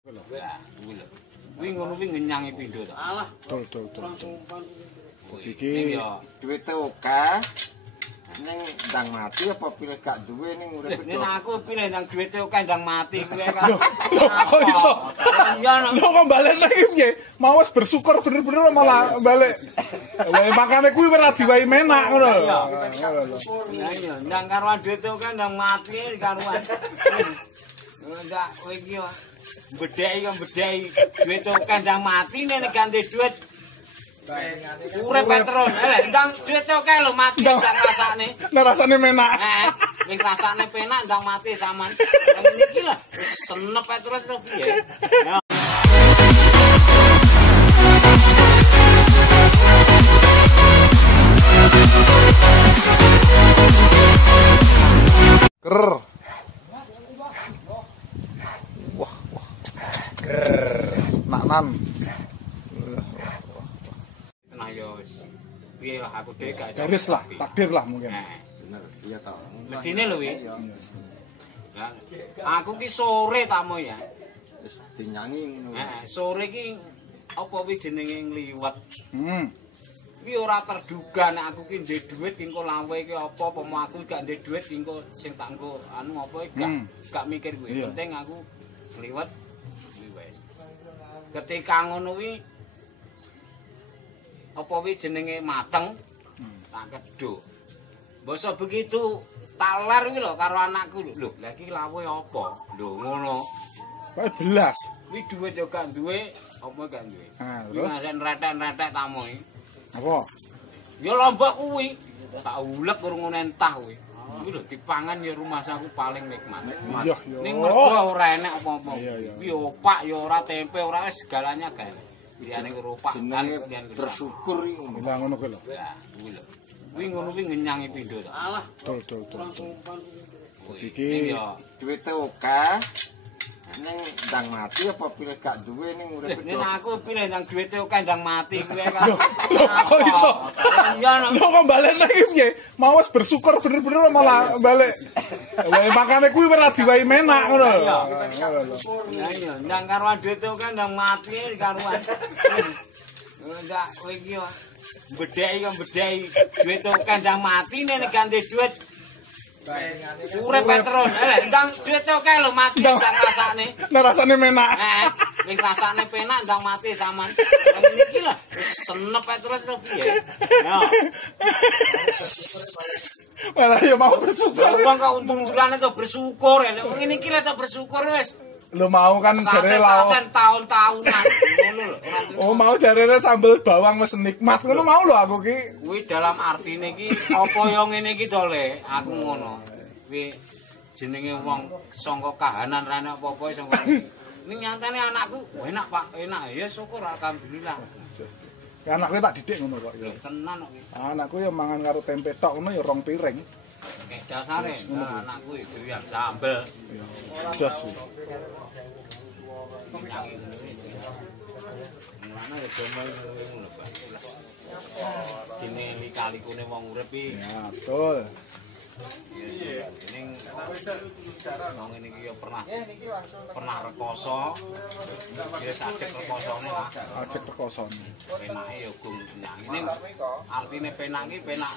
Kuwi ngono kuwi ngenyangi pindho to. Alah, Dol. Iki duwite akeh. Ning ndang mati apa pilih gak duwe ning urip itu. nek aku pilih ndang duwite akeh ndang mati kuwi kan. Kok iso? Iya no. Lho kok balik lagi piye? Mau wis bersyukur bener-bener malah balik. Lah makane kuwi ora diwahi menak ngono. Iya, ndang karuan duwite akeh ndang mati karuan. Ndak kowe iki yo bedheki duwite akeh ndang mati nek ganti duit urip terus. Ndang duit akeh lho mati ndang rasane. Nek rasane menak. Wis rasane penak ndang mati sampean. Iki lho senep terus to piye. Ker. Wah. Ker. Naknan. Nah yo wis piye lah aku dhewe gak Garis lah, takdir lah mungkin. Bener, iya to. Mestine lho wi. Ya, aku ki sore tamu ya. Wis dinyanyi ngono. Sore ki apa wi jenenge ngliwet. Ki ora terduga nek aku ki ndek dhuwit engko lawe ki apa mau aku gak ndek dhuwit engko sing tak engko anu apa gak mikir kuwi. Penting aku ngliwet wis. Ketika ngono kuwi apa wi jenenge mateng tak keduk. Basa begitu tak ler kuwi lho karo anakku lho. Lho, lha iki lawe apa? Lho ngono. Kok belas. Kuwi dhuwit yo gak duwe, apa gak duwe. Terus Ngasih retek-retek tamu iki. apa? Ya lombok kuwi. Tak ulek urung entah kuwi. Kuwi lho dipangan ya rumah saku paling nikmat. Iya. Ning mergo ora enek apa-apa. Iya. Kuwi opak ya ora tempe ora segalanya gawe. Liyane keropak Jenenge bersyukur iki ngono. Lah ngono kuwi lho. Ya, kuwi lho. Kuwi ngono kuwi ngenyangi pindho to. Alah, Dol. iki ya Duwite akeh. Ning ndang mati apa pilih gak duwe ning urip itu. nek aku pilih ndang duwite akeh ndang mati kuwi kan. Kok iso? Iya no. Lho kok balik lagi piye? Mau wis bersyukur bener-bener malah balik. Lah makane kuwi ora diwahi menak ngono. Iya, ndang karuan duwite akeh ndang mati karuan. Ndak kowe iki yo bedheki duwite akeh ndang mati nek ganti duit urip terus. Ndang duit akeh lho mati ndang rasane. Nek rasane menak. Wis rasane penak ndang mati sampean. Iki lho senep terus to piye. Yo. Malah ya mau bersyukur. Wong kok untung-untungane to bersyukur. Ngene iki lho to bersyukur wis. Lho mau kan jare lauk. Tahun-tahunan ngono lho. Oh mau jarene sambel bawang wis nikmat ngono mau lho aku ki. Kuwi dalam artine iki apa yo ngene iki to Le, aku ngono. Kuwi jenenge wong sangka kahanan ra enak apa-apa sangka iki. Ning nyatane anakku enak Pak, enak ya syukur alhamdulillah. Anakku tak didik ngono kok ya. Tenan kok. Anakku ya mangan karo tempe tok ngono ya 2 piring. Kayak dasare anakku itu yang sambel. Jos. Mulane ya domel ngono Pak. Dene lika-likune wong urip iki. Ya, betul. Iya. Ning wong ngene iki ya pernah rekoso. Ya sajek rekosone lah. Ajek rekosone. Penake ya gum nyanyi. Ning artine penak iki penak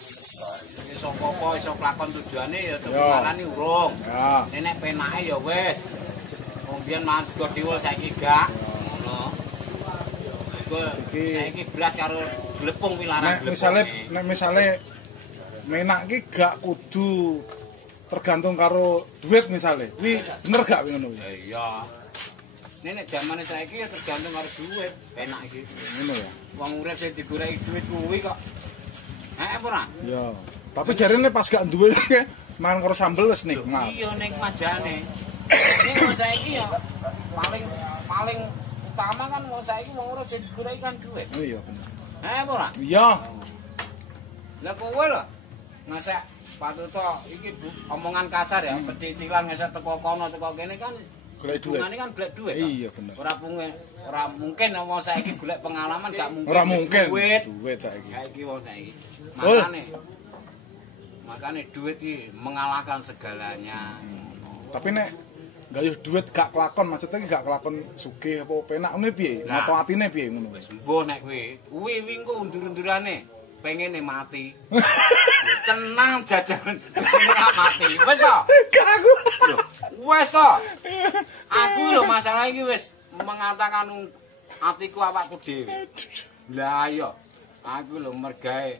iso apa iso kelakon tujuane ya tepunganane urung. Ya. Nek penake ya wis. Wong biyen mangan sego diwul saiki gak. Ngono. Iku saiki blas karo glepung wilaran glepung. Nek misale menak ki gak kudu tergantung karo duit misale. Kuwi bener gak ngono kuwi? Iya. Nek jamane saiki ya tergantung karo duit. Penak iki. Ngono ya. Wong urip sing digoreki duit kuwi kok. Apa ora? Ya. Tapi jarene pas gak duwe mangan karo sambel wis nikmat. Iya nikmat jane. Ning wong saiki ya paling utama kan wong saiki wong urip sing digoreki kan duit. Oh iya bener. Apa ora? Iya. Lah kowe lho ngesek patuto iki omongan kasar ya, pedicilan ngesek teko kono teko kene kan Golek duit. hubungane kan golek duit. Iya bener. Ora mungkin wong saiki golek pengalaman gak mungkin. Ora mungkin Duit saiki. saiki wong saiki. Betul. Makane duit iki mengalahkan segalanya. Tapi nek gayuh duit gak kelakon maksudnya ki gak kelakon sugih apa penak ngene piye? Nah. Napa atine piye ngono? Wis mbuh nek kuwi. Kuwi engko undur-undurane pengene mati. Tenang jajaran ora mati. Wis to? Gak aku. Lho, wis to. Aku lho masalah iki wis mengatakan atiku awakku dhewe. Lah iya. Aku lho mergawe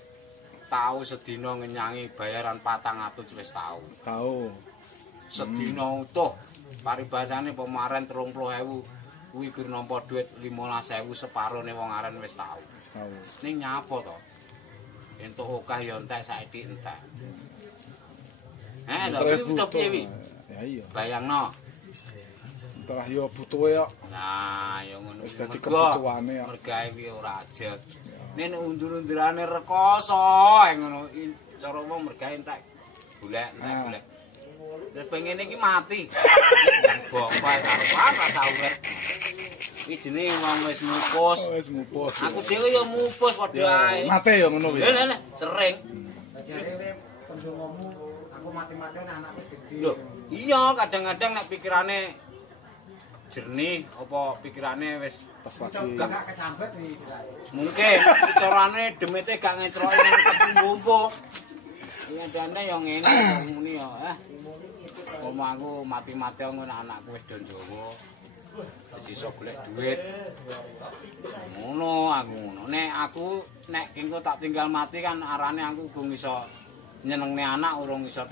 tau sedina ngenyangi bayaran 400 wis tau. Tau. Sedina utuh. Paribasane pemaren 30.000. Kuwi gur nampa dhuwit 15.000 separone wong aren wis tau. Tau. Ning nyapa to? Entuk okah ya entek saiki entek. Lha kuwi udah piye wi? Ya iya. Bayangno. Entah yo butuhe yo. Nah, ya ngono. Wis dadi kebutuhane ya. Mergawe kuwi ora ajeg. Nek undur-undurane rekoso ngono. Cara wong mergawe entek. Golek entek golek. Wis pengen iki mati. Bapak karo apa ta urip. Iki jenenge wong wis mupus. Wis mupus. Aku dhewe ya mupus padha ae. Mate ya ngono kuwi. Lha sering. Jare pendongamu aku mati-matian anakku wis gede. Lho, iya kadang-kadang nek pikirane jernih apa pikirane wis Pas lagi Gak kesambet nih. mungkin carane demete gak ngetroki nang bumbu. Nyadane yo ngene kok muni yo. Omah aku mati-mati ngono anakku wis do njowo. Wis iso golek duit. Ngono aku ngono. Nek engko tak tinggal mati kan arane aku gung iso nyenengne anak urung iso